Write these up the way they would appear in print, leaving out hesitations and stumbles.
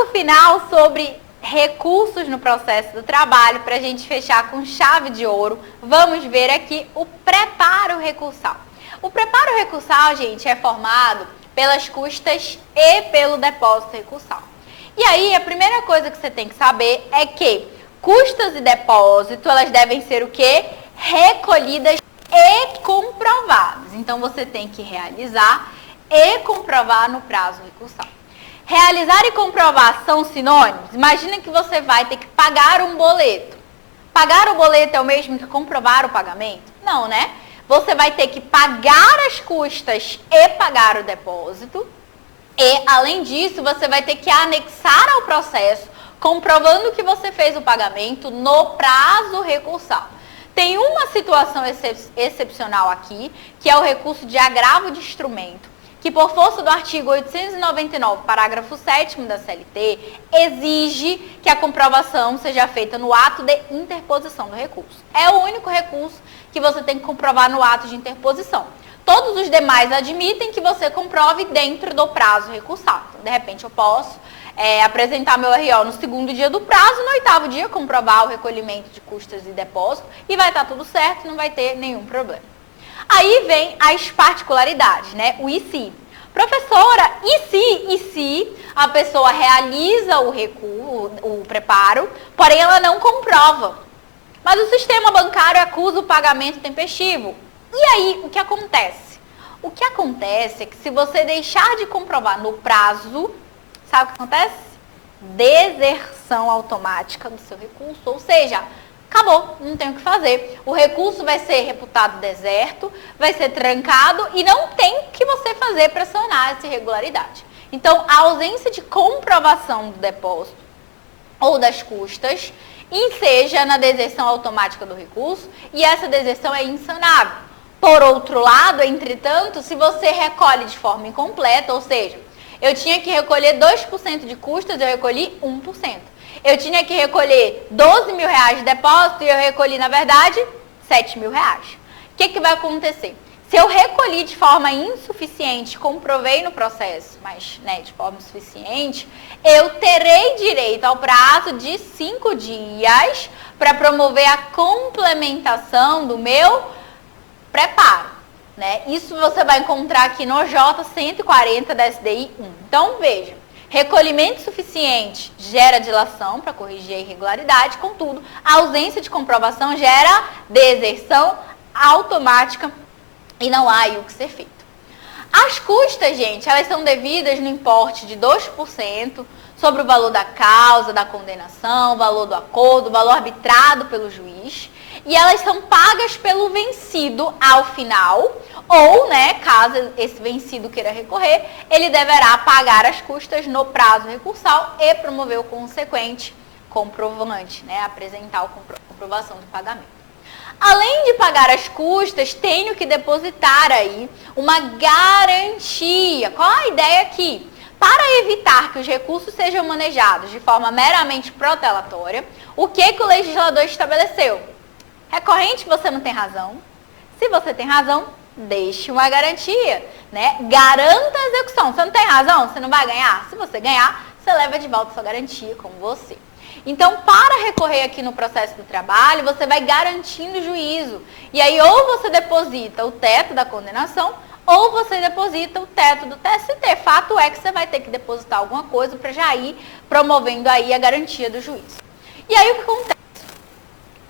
bloco final sobre recursos no processo do trabalho, para a gente fechar com chave de ouro, vamos ver aqui o preparo recursal. O preparo recursal, gente, é formado pelas custas e pelo depósito recursal. E aí, a primeira coisa que você tem que saber é que custas e depósito, elas devem ser o quê? Recolhidas e comprovadas. Então, você tem que realizar e comprovar no prazo recursal. Realizar e comprovar são sinônimos? Imagina que você vai ter que pagar um boleto. Pagar o boleto é o mesmo que comprovar o pagamento? Não, né? Você vai ter que pagar as custas e pagar o depósito. E, além disso, você vai ter que anexar ao processo, comprovando que você fez o pagamento no prazo recursal. Tem uma situação excepcional aqui, que é o recurso de agravo de instrumento, que por força do artigo 899, parágrafo 7º da CLT, exige que a comprovação seja feita no ato de interposição do recurso. É o único recurso que você tem que comprovar no ato de interposição. Todos os demais admitem que você comprove dentro do prazo recursal. Então, de repente, eu posso apresentar meu RO no segundo dia do prazo, no oitavo dia comprovar o recolhimento de custas e depósito e vai estar tudo certo, não vai ter nenhum problema. Aí vem as particularidades, né? O e se. Professora, e se a pessoa realiza o preparo, porém ela não comprova? Mas o sistema bancário acusa o pagamento tempestivo. E aí, o que acontece? O que acontece é que se você deixar de comprovar no prazo, sabe o que acontece? Deserção automática do seu recurso, ou seja, acabou, não tem o que fazer. O recurso vai ser reputado deserto, vai ser trancado e não tem o que você fazer para sanar essa irregularidade. Então, a ausência de comprovação do depósito ou das custas enseja na deserção automática do recurso e essa deserção é insanável. Por outro lado, entretanto, se você recolhe de forma incompleta, ou seja, eu tinha que recolher 2% de custas, eu recolhi 1%. Eu tinha que recolher 12 mil reais de depósito e eu recolhi, na verdade, 7 mil reais. O que vai acontecer? Se eu recolhi de forma insuficiente, comprovei no processo, mas de forma insuficiente, eu terei direito ao prazo de 5 dias para promover a complementação do meu preparo. Isso você vai encontrar aqui no J 140 da SDI 1. Então, veja. Recolhimento suficiente gera dilação para corrigir a irregularidade, contudo, a ausência de comprovação gera deserção automática e não há aí o que ser feito. As custas, gente, elas são devidas no importe de 2% sobre o valor da causa, da condenação, valor do acordo, valor arbitrado pelo juiz, e elas são pagas pelo vencido ao final, ou, caso esse vencido queira recorrer, ele deverá pagar as custas no prazo recursal e promover o consequente comprovante, apresentar a comprovação do pagamento. Além de pagar as custas, tenho que depositar aí uma garantia. Qual a ideia aqui? Para evitar que os recursos sejam manejados de forma meramente protelatória, o que o legislador estabeleceu? Recorrente, você não tem razão. Se você tem razão, deixe uma garantia, Garanta a execução. Você não tem razão, você não vai ganhar. Se você ganhar, você leva de volta sua garantia com você. Então, para recorrer aqui no processo do trabalho, você vai garantindo o juízo. E aí, ou você deposita o teto da condenação, ou você deposita o teto do TST. Fato é que você vai ter que depositar alguma coisa para já ir promovendo aí a garantia do juízo. E aí, o que acontece?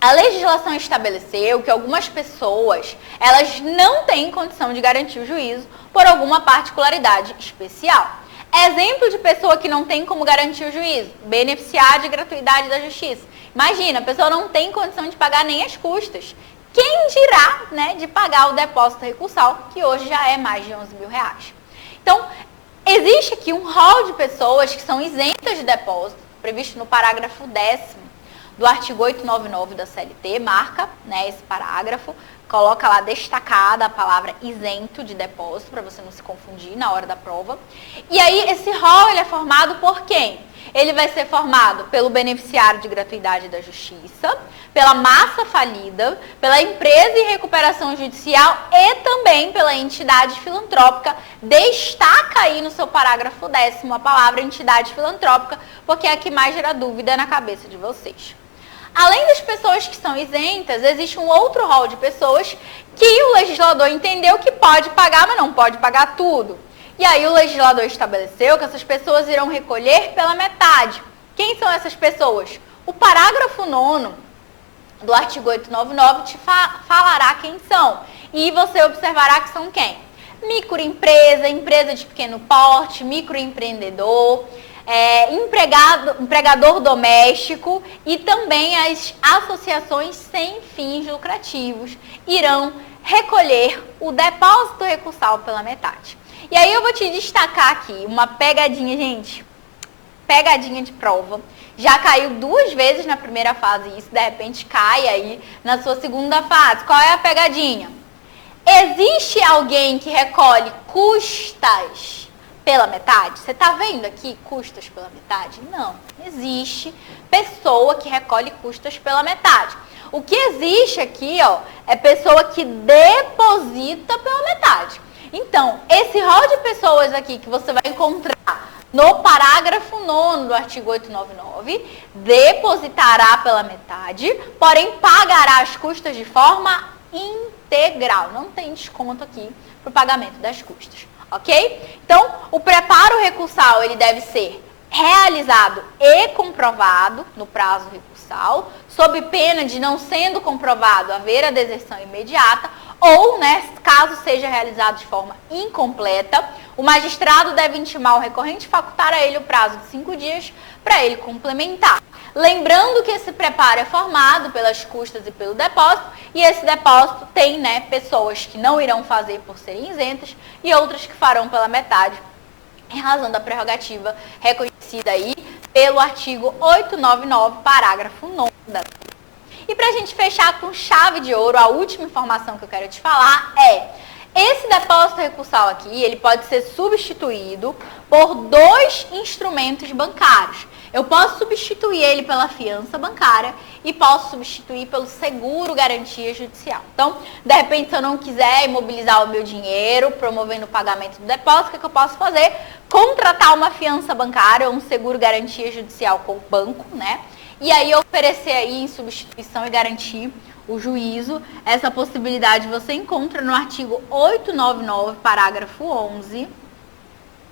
A legislação estabeleceu que algumas pessoas, elas não têm condição de garantir o juízo por alguma particularidade especial. Exemplo de pessoa que não tem como garantir o juízo, beneficiar de gratuidade da justiça. Imagina, a pessoa não tem condição de pagar nem as custas. Quem dirá, de pagar o depósito recursal, que hoje já é mais de 11 mil reais. Então, existe aqui um rol de pessoas que são isentas de depósito, previsto no parágrafo 10º do artigo 899 da CLT, marca esse parágrafo, coloca lá destacada a palavra isento de depósito, para você não se confundir na hora da prova. E aí, esse rol ele é formado por quem? Ele vai ser formado pelo beneficiário de gratuidade da justiça, pela massa falida, pela empresa em recuperação judicial e também pela entidade filantrópica. Destaca aí no seu parágrafo 10º a palavra entidade filantrópica, porque é a que mais gera dúvida na cabeça de vocês. Além das pessoas que são isentas, existe um outro rol de pessoas que o legislador entendeu que pode pagar, mas não pode pagar tudo. E aí o legislador estabeleceu que essas pessoas irão recolher pela metade. Quem são essas pessoas? O parágrafo 9º do artigo 899 te falará quem são. E você observará que são quem? Microempresa, empresa de pequeno porte, microempreendedor, empregador doméstico e também as associações sem fins lucrativos irão recolher o depósito recursal pela metade. E aí eu vou te destacar aqui uma pegadinha, gente, pegadinha de prova. Já caiu 2 vezes na primeira fase e isso de repente cai aí na sua segunda fase. Qual é a pegadinha? Existe alguém que recolhe custas pela metade? Você está vendo aqui custas pela metade? Não, existe pessoa que recolhe custas pela metade. O que existe aqui, ó, é pessoa que deposita pela metade. Então, esse rol de pessoas aqui que você vai encontrar no parágrafo 9º do artigo 899, depositará pela metade, porém pagará as custas de forma integral. Não tem desconto aqui para o pagamento das custas, ok? Então, o preparo recursal ele deve ser realizado e comprovado no prazo recursal, sob pena de não sendo comprovado haver a deserção imediata, ou, né, caso seja realizado de forma incompleta, o magistrado deve intimar o recorrente e facultar a ele o prazo de 5 dias para ele complementar. Lembrando que esse preparo é formado pelas custas e pelo depósito, e esse depósito tem, né, pessoas que não irão fazer por serem isentas e outras que farão pela metade, em razão da prerrogativa reconhecida aí pelo artigo 899, parágrafo 9º da lei. E para a gente fechar com chave de ouro, a última informação que eu quero te falar é: esse depósito recursal aqui, ele pode ser substituído por 2 instrumentos bancários. Eu posso substituir ele pela fiança bancária e posso substituir pelo seguro garantia judicial. Então, de repente, se eu não quiser imobilizar o meu dinheiro, promovendo o pagamento do depósito, o que eu posso fazer? Contratar uma fiança bancária ou um seguro garantia judicial com o banco, né? E aí oferecer aí em substituição e garantir o juízo. Essa possibilidade você encontra no artigo 899, parágrafo 11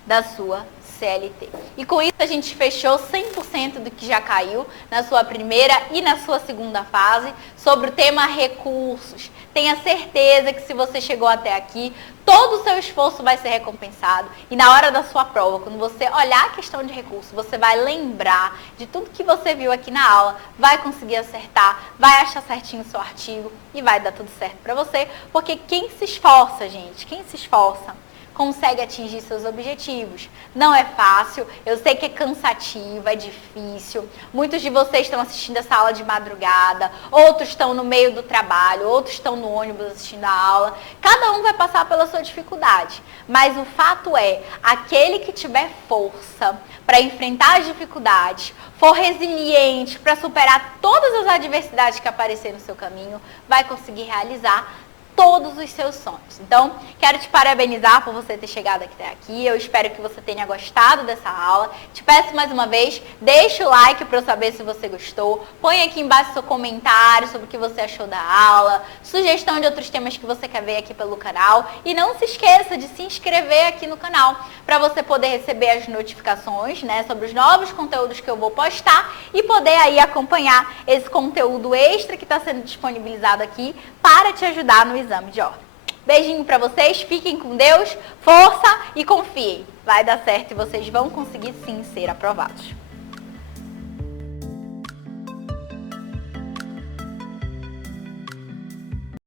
da sua CLT. E com isso a gente fechou 100% do que já caiu na sua primeira e na sua segunda fase sobre o tema recursos. Tenha certeza que se você chegou até aqui, todo o seu esforço vai ser recompensado e na hora da sua prova, quando você olhar a questão de recurso, você vai lembrar de tudo que você viu aqui na aula, vai conseguir acertar, vai achar certinho o seu artigo e vai dar tudo certo para você, porque quem se esforça, gente, quem se esforça, consegue atingir seus objetivos. Não é fácil, eu sei que é cansativo, é difícil. Muitos de vocês estão assistindo essa aula de madrugada, outros estão no meio do trabalho, outros estão no ônibus assistindo a aula. Cada um vai passar pela sua dificuldade. Mas o fato é, aquele que tiver força para enfrentar as dificuldades, for resiliente para superar todas as adversidades que aparecerem no seu caminho, vai conseguir realizar todos os seus sonhos. Então, quero te parabenizar por você ter chegado até aqui. Eu espero que você tenha gostado dessa aula. Te peço mais uma vez, deixa o like para eu saber se você gostou. Põe aqui embaixo seu comentário sobre o que você achou da aula, sugestão de outros temas que você quer ver aqui pelo canal. E não se esqueça de se inscrever aqui no canal para você poder receber as notificações, né, sobre os novos conteúdos que eu vou postar e poder aí acompanhar esse conteúdo extra que está sendo disponibilizado aqui para te ajudar no exame de ordem. Beijinho pra vocês, fiquem com Deus, força e confiem. Vai dar certo e vocês vão conseguir sim ser aprovados.